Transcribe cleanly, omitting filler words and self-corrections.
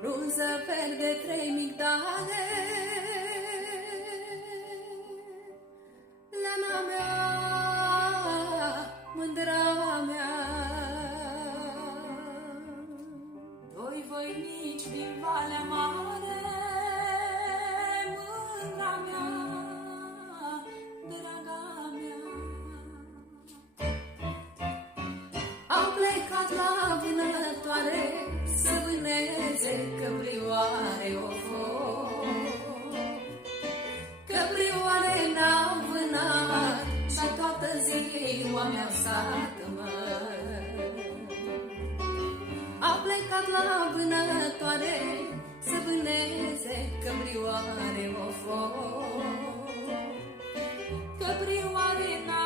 Frunză verde, 3 migdale, Leana mea, mândra mea. Doi voinici din Valea Mare, mândra mea, draga mea. Au plecat la vânătoare să vâneze căprioare o foc. Căprioare n-au vânat și toată ziua mi-au stat Au plecat la vânătoare să vâneze căprioare o foc. Căprioare n-au